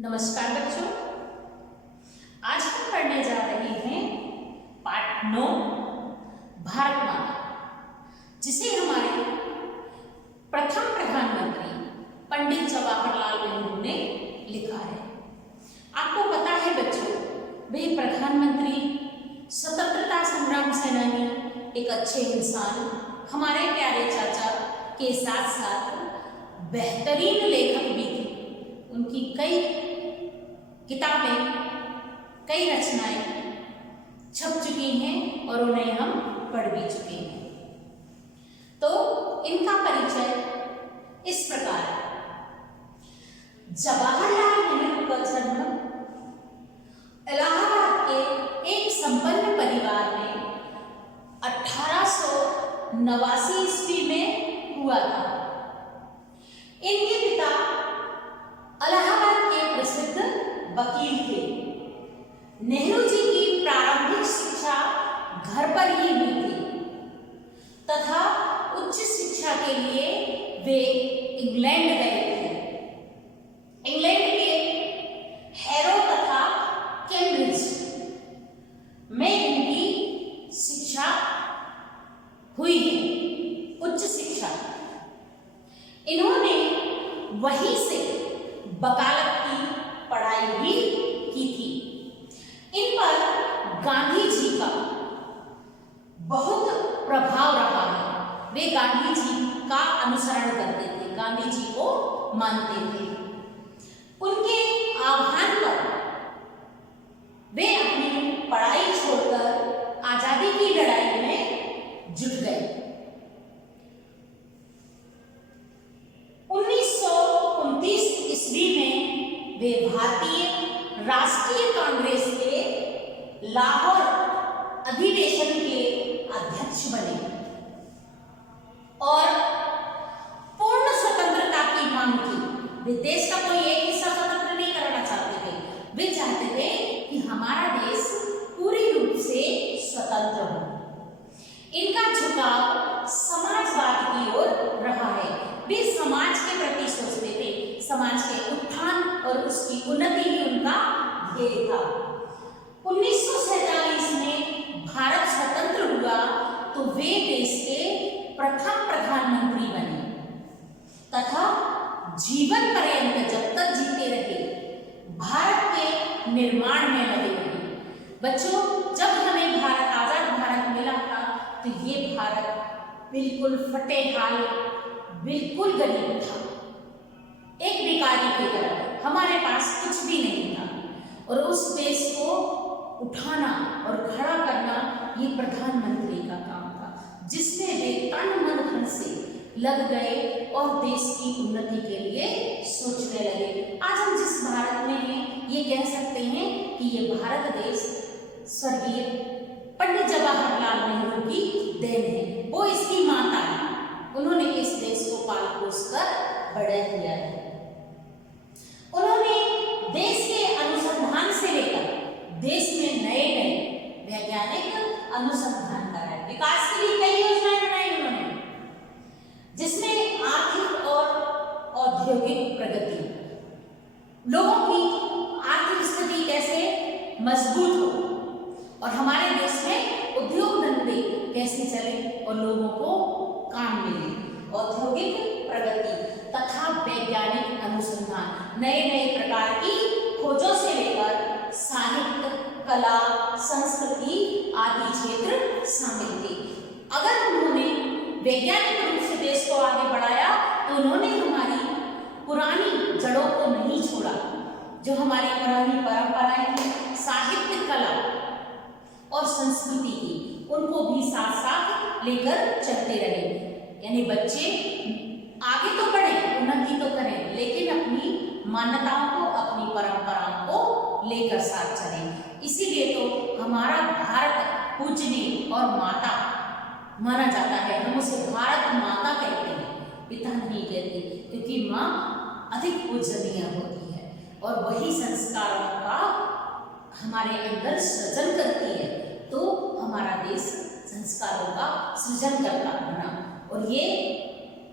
नमस्कार बच्चों, आज हम पढ़ने जा रहे हैं पाठ 9 भारत माता, जिसे हमारे प्रथम प्रधानमंत्री पंडित जवाहरलाल नेहरू ने लिखा है। आपको पता है बच्चों, वे प्रधानमंत्री, स्वतंत्रता संग्राम सेनानी, एक अच्छे इंसान, हमारे प्यारे चाचा के साथ साथ बेहतरीन लेखक भी थे। उनकी कई किताबें, कई रचनाएं छप चुकी हैं और उन्हें हम पढ़ भी चुके हैं। तो इनका परिचय इस प्रकार है। जवाहरलाल नेहरू का जन्म इलाहाबाद के एक संपन्न परिवार में 1889 ईस्वी में हुआ था। इनके पिता इलाहाबाद के प्रसिद्ध वकील थे। नेहरू जी की प्रारंभिक शिक्षा घर पर ही हुई थी तथा उच्च शिक्षा के लिए वे इंग्लैंड गए थे। इंग्लैंड के हैरो तथा कैम्ब्रिज में इनकी शिक्षा हुई है, उच्च शिक्षा। इन्होंने वहीं से वकालत की पढ़ाई भी की थी। इन पर गांधी जी का बहुत प्रभाव रहा है। वे गांधी जी का अनुसरण करते थे, गांधी जी को मानते थे। उनके आह्वान पर वे अपनी पढ़ाई छोड़कर आजादी की लड़ाई में जुट गए। 1929 ईस्वी में वे भारतीय राष्ट्रीय कांग्रेस के लाहौर अधिवेशन के अध्यक्ष बने और पूर्ण स्वतंत्रता की मांग की। वे देश का कोई एक हिस्सा स्वतंत्र नहीं करना चाहते थे। वे चाहते थे कि हमारा देश पूरी रूप से स्वतंत्र हो। इनका झुकाव समाजवाद की ओर रहा है। वे समाज के प्रति सोचते थे। समाज के उत्थान और उसकी उन्नति ही उनका ध्येय था। 1947 में भारत स्वतंत्र हुआ तो वे देश के प्रथम प्रधानमंत्री बने तथा जीवन पर्यंत जब तक जीते रहे भारत के निर्माण में लगे रहे। बच्चों, जब हमें भारत, आजाद भारत मिला था तो ये भारत बिल्कुल फटेहाल, बिल्कुल गरीब था, एक भिखारी की तरह। हमारे पास कुछ भी नहीं था और उस देश को उठाना और खड़ा करना ये प्रधानमंत्री का काम था, जिसमें वे तन मन धन से लग गए और देश की उन्नति के लिए सोचने लगे। आज हम जिस भारत में हैं, ये कह सकते हैं कि ये भारत देश स्वर्गीय पंडित जवाहरलाल नेहरू की देन है। वो इसकी माता है। उन्होंने इस देश को पाल पोस कर बड़ा किया है। उन्होंने देश के अनुसंधान से लेकर देश में नए नए वैज्ञानिक अनुसंधान कराए। विकास के लिए कई योजनाएं बनाई उन्होंने, जिसमें आर्थिक और औद्योगिक प्रगति, लोगों की आर्थिक स्थिति कैसे मजबूत हो और हमारे देश में उद्योग धंधे कैसे चले और लोगों को काम मिले, औद्योगिक प्रगति तथा वैज्ञानिक अनुसंधान, नए नए प्रकार की खोजों से लेकर साहित्य, कला, संस्कृति आदि क्षेत्र शामिल थे। अगर उन्होंने वैज्ञानिक रूप से देश को आगे बढ़ाया तो उन्होंने हमारी पुरानी जड़ों को नहीं छोड़ा। जो हमारी पुरानी परंपराएं थी, साहित्य, कला और संस्कृति की, उनको भी साथ साथ लेकर चलते रहे। यानी बच्चे आगे तो बढ़े, उन्नति तो करें, लेकिन अपनी मान्यताओं को, अपनी परंपराओं को लेकर साथ चलें। इसीलिए तो हमारा भारत पूजनीय और माता माना जाता है। हम उसे भारत माता कहते हैं, पिता नहीं कहते, क्योंकि माँ अधिक पूजनीय होती है और वही संस्कारों का हमारे अंदर सृजन करती है। तो हमारा देश संस्कारों का सृजन करता बना और ये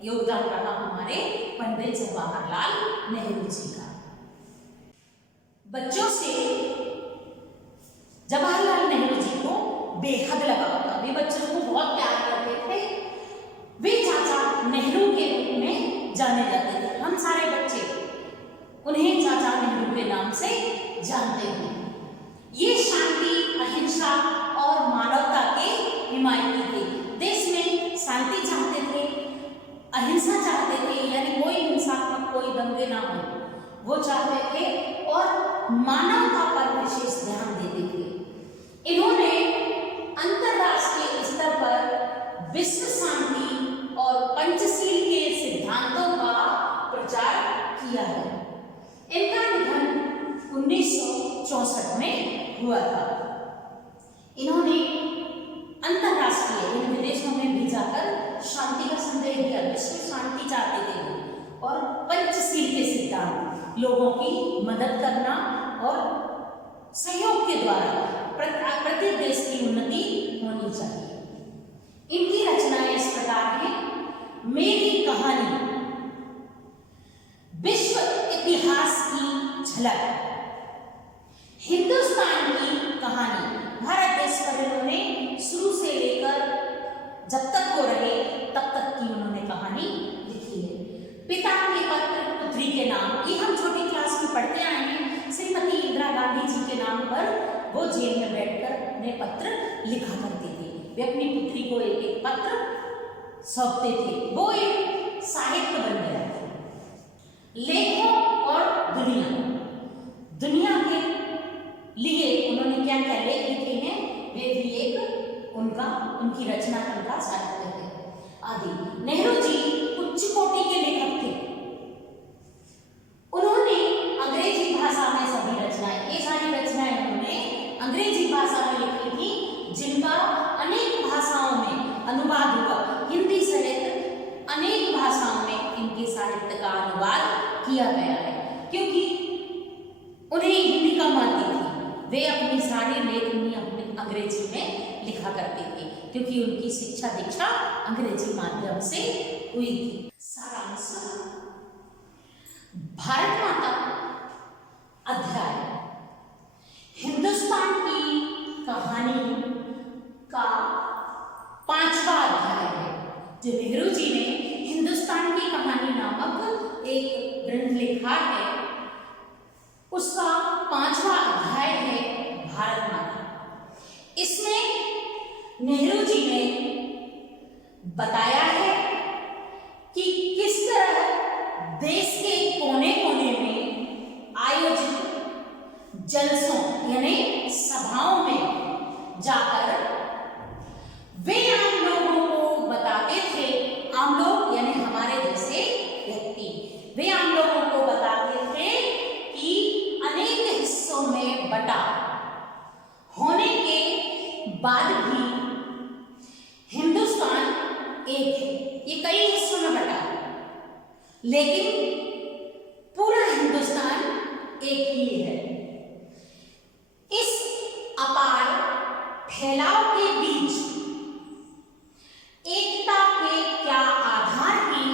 योगदान रहा हमारे पंडित जवाहरलाल नेहरू जी का। बच्चों से जवाहरलाल नेहरू जी को बेहद लगाव था। वे बच्चों को बहुत प्यार करते थे। वे चाचा नेहरू के रूप में जाने जाते थे। हम सारे बच्चे उन्हें चाचा नेहरू के नाम से जानते हैं। ये शांति, अहिंसा और मानवता के हिमायती थे। देश में शांति चाहते थे, अहिंसा चाहते थे, यानी कोई हिंसात्मक कोई दंगे ना हो, वो चाहते थे, और मानवता पर विशेष ध्यान देते थे। इन्होंने अंतरराष्ट्रीय स्तर पर विश्व शांति और पंचशील के सिद्धांतों का प्रचार किया है। इनका निधन 1964 में हुआ था। इन्होंने अंतरराष्ट्रीय इन विदेशों में भी जाकर शांति का संदेश दिया। विश्व शांति चाहते थे और पंचशील के सिद्धांत, लोगों की मदद करना और सहयोग के द्वारा प्रत्येक देश की उन्नति होनी चाहिए। इनकी रचनाएं इस प्रकार हैं। मेरी कहानी, विश्व इतिहास की झलक, हिंदुस्तान की कहानी। भारत देश पर इन्होंने शुरू से लेकर जब तक वो रहे तब तक की उन्होंने कहानी लिखी है। पिता के पत्र पुत्री के नाम, ये हम छोटी क्लास में पढ़ते आए हैं। श्रीमती इंदिरा गांधी जी के नाम पर वो जेल में बैठकर ने पत्र लिखा करते थे। वे अपनी पुत्री को एक एक पत्र सौंपते थे। वो एक साहित्य बन गया। लेखों और दुनिया के लिए उन्होंने क्या क्या लेख लिखे हैं, वे भी एक उनकी रचना, उनका साहित्य है आदि। नेहरू जी उच्च कोटि के लेखक थे। उन्होंने अंग्रेजी भाषा में सभी रचनाएं, ये सारी रचनाएं उन्होंने अंग्रेजी भाषा में लिखी थी, जिनका अनेक भाषाओं में अनुवाद हुआ। हिंदी सहित अनेक भाषाओं में इनके साहित्य का अनुवाद किया गया है। क्योंकि उन्हें हिंदी कम आती थी, वे अपनी सारी लेखनी अपनी अंग्रेजी में लिखा करते थे, क्योंकि उनकी शिक्षा दीक्षा अंग्रेजी माध्यम से हुई थी। सारांश, भारत माता अध्याय हिंदुस्तान की कहानी का 5वां अध्याय है, जो नेहरू जी ने हिंदुस्तान की कहानी नामक एक ग्रंथ लिखा है। उसका 5वां अध्याय है भारत माता। इसमें नेहरू जी ने बताया है कि किस तरह देश के कोने कोने में आयोजित जलसों यानी सभाओं में जाकर वे आम लोगों को बताते थे। आम लोग यानी हमारे जैसे व्यक्ति, वे आम लोगों को बताते थे कि अनेक हिस्सों में बटा होने के बाद भी हिंदुस्तान एक है। ये कई हिस्सों में बटा, लेकिन पूरा हिंदुस्तान एक ही है। इस अपार फैलाव के बीच एकता के क्या आधार की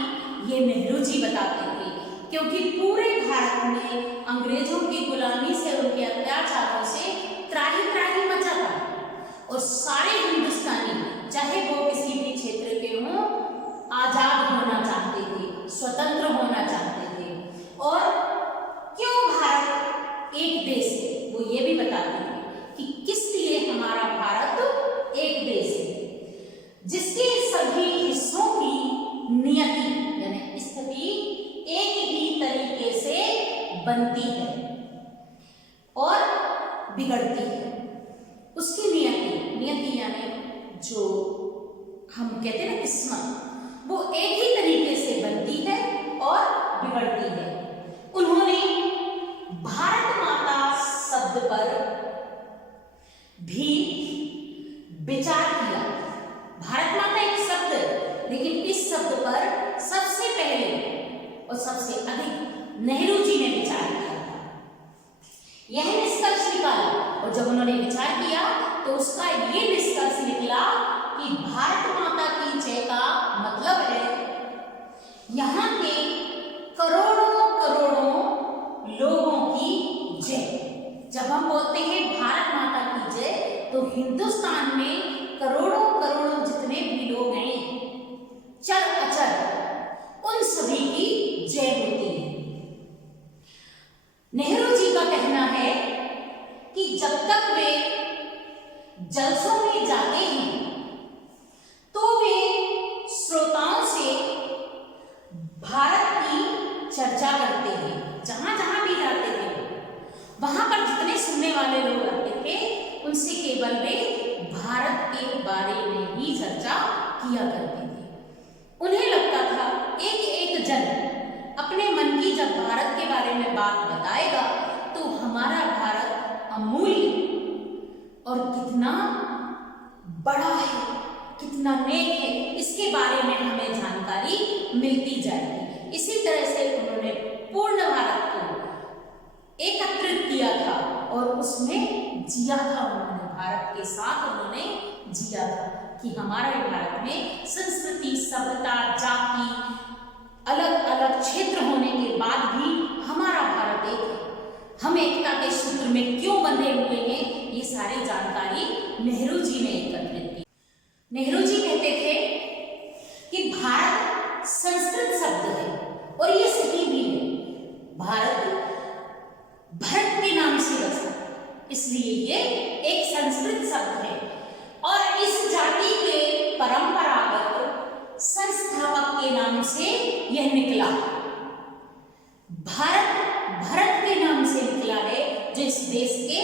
ये नेहरू जी बताते थे, क्योंकि पूरे भारत में अंग्रेजों की गुलामी से, उनके अत्याचारों से त्राही त्राही मचा था, और सारे हिंदुस्तानी चाहे वो किसी भी क्षेत्र के हों, आजाद होना चाहते थे, स्वतंत्र होना चाहते थे। और क्यों भारत एक देश है, वो ये भी बताते थे कि किस लिए हमारा भारत एक देश है, जिसके सभी हिस्सों की नियति यानी स्थिति एक ही तरीके से बनती है और बिगड़ती है। उसकी नियति यानी जो हम कहते हैं ना किस्मत, वो एक ही तरीके से बनती है और बिगड़ती है। उन्होंने भारत माता शब्द पर भी विचार किया। भारत माता एक शब्द है, लेकिन इस शब्द पर सबसे पहले और सबसे अधिक नेहरू जी ने विचार किया था। यह निष्कर्ष निकाला, और जब उन्होंने विचार किया तो उसका ये निष्कर्ष निकला कि भारत माता की जय का मतलब है यहाँ के करोड़ों करोड़ों लोगों की जय। जब हम बोलते हैं भारत माता की जय, तो हिंदुस्तान में करोड़ों करोड़ों जितने भी लोग हैं, चर अचर, उन सभी की जय होती है। नेहरू जी का कहना है कि जब तक वे जलसों में जाते हैं तो वे श्रोताओं से भारत की चर्चा करते हैं। जहां जहां भी जाते थे वहां पर जितने सुनने वाले लोग आते थे उनसे केवल वे भारत के बारे में ही चर्चा किया करते थे। उन्हें लगता था एक एक जन अपने मन की जब भारत के बारे में बात बताएगा तो हमारा भारत अमूल्य और कितना बड़ा है, कितना नेक है, इसके बारे में हमें जानकारी मिलती जाएगी। इसी तरह से उन्होंने पूर्ण भारत को एकत्रित किया था और उसमें जिया था। उन्होंने भारत के साथ उन्होंने जिया था कि हमारे भारत में संस्कृति, सभ्यता, जाति, अलग अलग क्षेत्र होने के बाद भी हमारा भारत एक है। हम एकता के सूत्र में क्यों बंधे हुए हैं, ये सारी जानकारी नेहरू जी ने एकत्रित की। नेहरू जी कहते थे कि भारत संस्कृत शब्द है और ये सही भी है। भारत भरत के नाम से बसा, इसलिए ये एक संस्कृत शब्द है और इस जाति के परंपरागत संस्थापक के नाम से यह निकला। भारत भरत के नाम से निकला है, जो इस देश के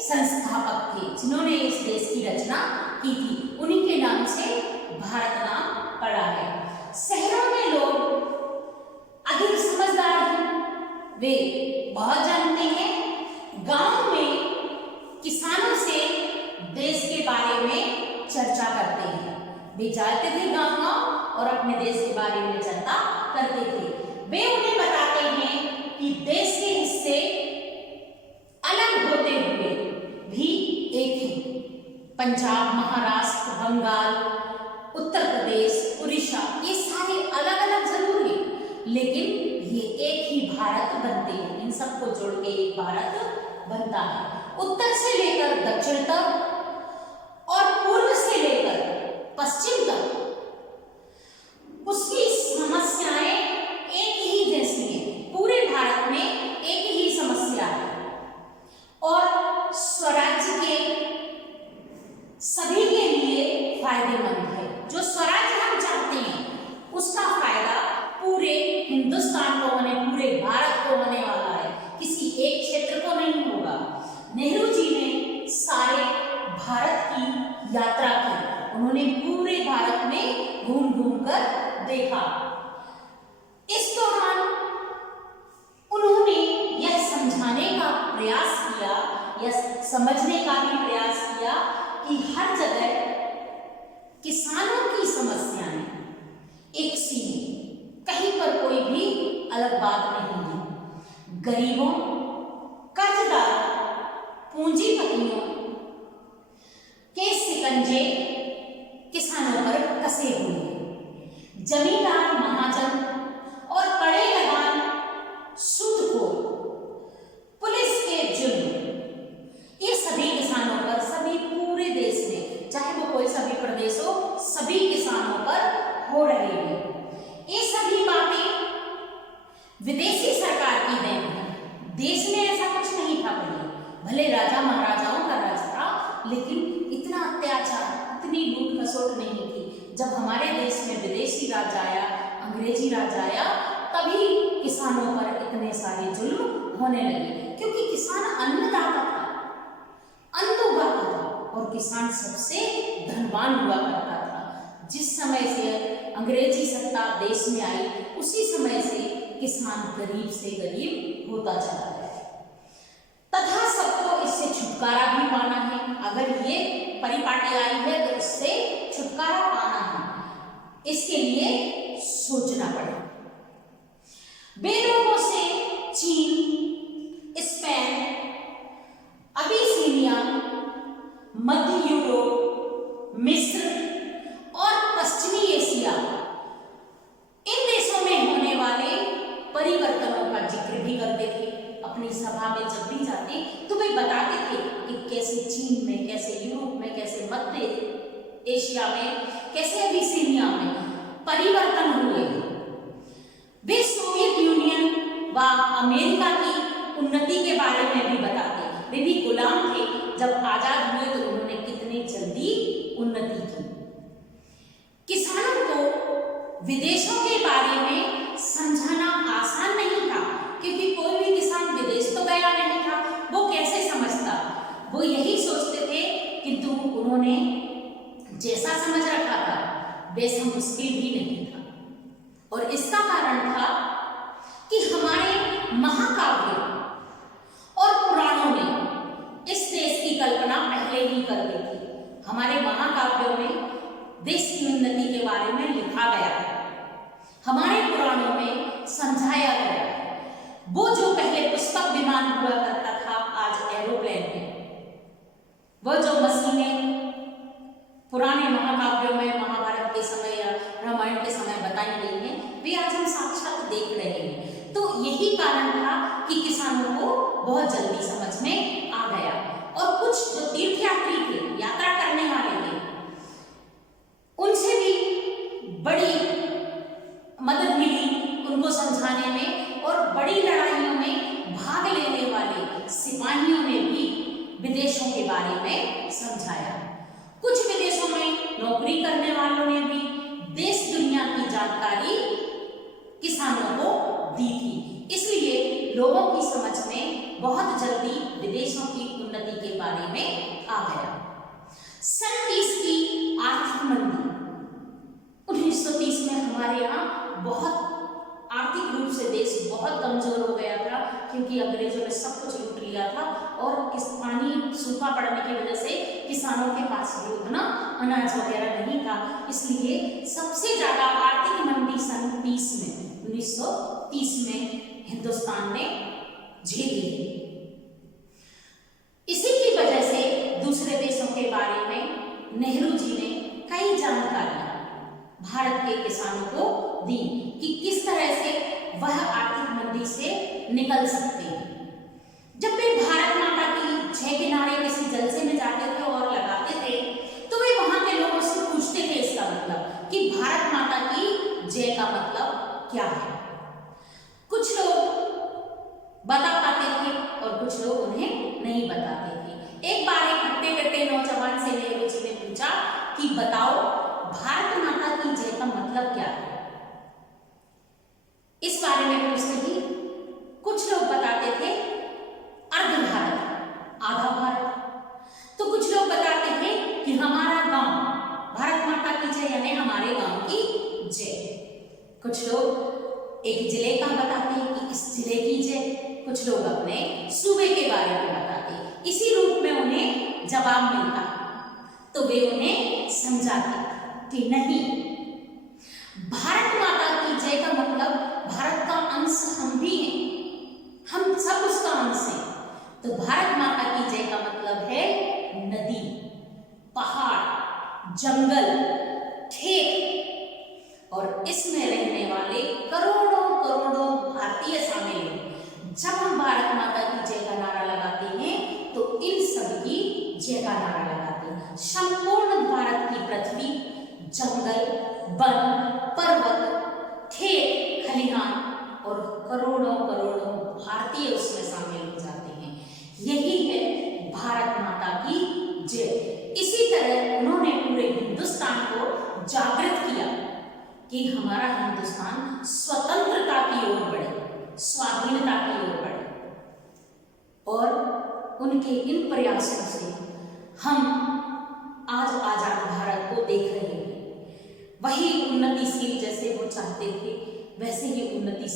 संस्थापक थे, जिन्होंने इस देश की रचना की थी, उन्हीं के नाम से भारत नाम पड़ा है। शहरों में लोग अधिक समझदार हैं, वे बहुत जानते हैं। गांव में किसानों से देश के बारे में चर्चा करते हैं। वे जाते थे गांव और अपने देश के बारे में चर्चा करते थे। वे उन्हें बताते हैं कि देश के हिस्से अलग होते हुए भी एक ही। पंजाब, महाराष्ट्र, बंगाल, उत्तर प्रदेश, उड़ीसा, ये सारे अलग अलग जरूर हैं, लेकिन ये एक ही भारत बनते हैं। इन सबको जोड़ के एक भारत बनता है। उत्तर से लेकर दक्षिण तक और पूर्व से लेकर पश्चिम तक उसकी समस्याएं एक ही जैसी हैं। पूरे भारत में एक ही समस्या है और स्वराज्य के सभी के लिए फायदेमंद है। जो स्वराज्य हम चाहते हैं उसका फायदा पूरे हिंदुस्तान को होने, पूरे भारत को होने वाला है, किसी एक क्षेत्र को नहीं होगा। नेहरू जी ने सारे भारत की यात्रा की। उन्होंने पूरे भारत में घूम घूम कर देखा। इस दौरान उन्होंने यह समझाने का प्रयास किया या समझने का भी प्रयास किया कि हर जगह किसानों की समस्याएं एक सी हैं, कहीं पर कोई भी अलग बात नहीं है। गरीबों, कर्जदार, पूंजीपतियों के शिकंजे किसानों पर कसे हुए हैं। जमींदार, महाजन और बड़े लगान सूदखोर, पुलिस के जुर्म, ये सभी किसानों पर, सभी पूरे देश में, चाहे वो कोई सभी प्रदेश हो, सभी किसानों पर हो रहे हैं। ये सभी बातें विदेशी सरकार की देन है। देश में ऐसा कुछ नहीं था पहले। भले राजा महाराजाओं का राज था, लेकिन इतना अत्याचार, इतनी लूट खसोट नहीं थी। जब हमारे देश में विदेशी राज आया, अंग्रेजी राज आया, तभी किसानों पर इतने सारे जुल्म होने लगे, क्योंकि किसान अन्नदाता था, अन्न उगाता था और किसान सबसे धनवान हुआ करता था। जिस समय से अंग्रेजी सत्ता देश में आई, उसी समय से किसान गरीब से गरीब होता चला गया। तथा सबको इससे छुटकारा भी पाना है। अगर ये परिपाटी आई है तो इससे छुटकारा पाना है, इसके लिए सोचना पड़ेगा। बेलोगों से चीन, स्पेन, अबिसीनिया, मध्य यूरोप, मिस्र और पश्चिमी एशिया, इन देशों में होने वाले परिवर्तनों का जिक्र भी करते थे। अपनी सभा में जब भी जाते तो वे वे बताते थे कि कैसे चीन में, कैसे यूरोप में, कैसे मध्य एशिया में, कैसे अबिसिनिया में परिवर्तन हुए। वे सोवियत यूनियन व अमेरिका की उन्नति के बारे में भी बताते। वे भी गुलाम थे, जब आजाद हुए तो उन्होंने कितनी जल्दी उन्नति की। किसानों को विदेशों के बारे में समझाना आसान नहीं था, क्योंकि कोई भी किसान विदेश तो गया नहीं था, वो कैसे समझता। वो यही सोचते थे, किंतु उन्होंने जैसा समझ रखा था वैसा मुश्किल भी नहीं था। और इसका कारण था कि हमारे महाकाव्य और पुराणों ने इस देश की कल्पना पहले ही कर दी थी। हमारे महाकाव्यों में देश की उन्नति के बारे में लिखा गया है, हमारे पुराणों में समझाया गया है। वो जो पहले पुष्पक विमान हुआ करता था, आज एरोप्लेन है। वो जो मशीनें पुराने महाकाव्यों में, महाभारत के समय या रामायण के समय बताई गई हैं, वे आज हम साक्षात देख रहे हैं। तो यही कारण था कि किसानों को बहुत जल्दी समझ में आ गया। और कुछ जो तीर्थयात्री थे, यात्रा करने वाले थे, उनसे भी बड़ी मदद मिली उनको समझाने में। और बड़ी लड़ाइयों में भाग लेने वाले सिपाहियों ने भी विदेशों के बारे में समझाया। कुछ विदेशों में नौकरी करने वालों ने भी देश दुनिया की जानकारी किसानों को दी थी। इसलिए लोगों की समझ में बहुत जल्दी विदेशों की उन्नति के बारे में आ गया। सन 30 की आर्थिक मंदी, 1930 में हमारे यहाँ बहुत आर्थिक रूप से देश बहुत कमजोर हो गया था, क्योंकि अंग्रेजों ने सब कुछ लूट लिया था और पानी सूखा पड़ने की वजह से किसानों के पास भी उतना अनाज वगैरह नहीं था। इसलिए सबसे ज्यादा आर्थिक मंदी सन 30 में, 1930 में हिंदुस्तान ने झेली। इसी की वजह से दूसरे देशों के बारे में नेहरू जी ने कई जानकारियां भारत के किसानों को दी कि किस तरह से वह आर्थिक मंदी से निकल सकते हैं। जब वे भारत माता की जय के नारे किसी जलसे में जाते थे और लगाते थे, तो वे वहां के लोगों से पूछते थे इसका मतलब कि भारत माता की जय का मतलब क्या है। कुछ लोग बता पाते थे और कुछ लोग उन्हें नहीं बताते थे। एक बार एक हट्टे-कट्टे नौजवान से नेहरू जी ने पूछा कि बताओ भारत माता की जय का मतलब क्या है। इस बारे में पूछते ही कुछ लोग बताते थे अर्ध भारत, आधा भारत। तो कुछ लोग बताते थे कि हमारा गांव, भारत माता की जय यानी हमारे गांव की जय। कुछ लोग एक जिले का बताते हैं कि इस जिले की जय। कुछ लोग अपने सूबे के बारे में बताते। इसी रूप में उन्हें जवाब मिलता, तो वे उन्हें समझाते कि नहीं, भारत माता की जय का मतलब भारत का अंश हम भी हैं, हम सब उसका अंश हैं। तो भारत माता की जय का मतलब है नदी, पहाड़, जंगल, खेत और इसमें रहने वाले करोड़ों करोड़ों भारतीय शामिल हैं। जब हम भारत माता की जय का नारा लगाते हैं तो इन सब की जय का नारा लगाते हैं। संपूर्ण भारत की पृथ्वी, जंगल, वन, पर्वत, खेत, खलिहान और करोड़ों करोड़ों भारतीय उसमें शामिल हो जाते हैं। यही है भारत माता की जय। इसी तरह उन्होंने पूरे हिंदुस्तान को जागृत किया कि हमारा हिंदुस्तान स्वतंत्रता की ओर बढ़े, स्वाधीनता की ओर बढ़े। और उनके इन प्रयासों से हम आज आजाद भारत को देख रहे हैं। वही उन्नतिशील जैसे वो चाहते थे, वैसे ही उन्नतिशील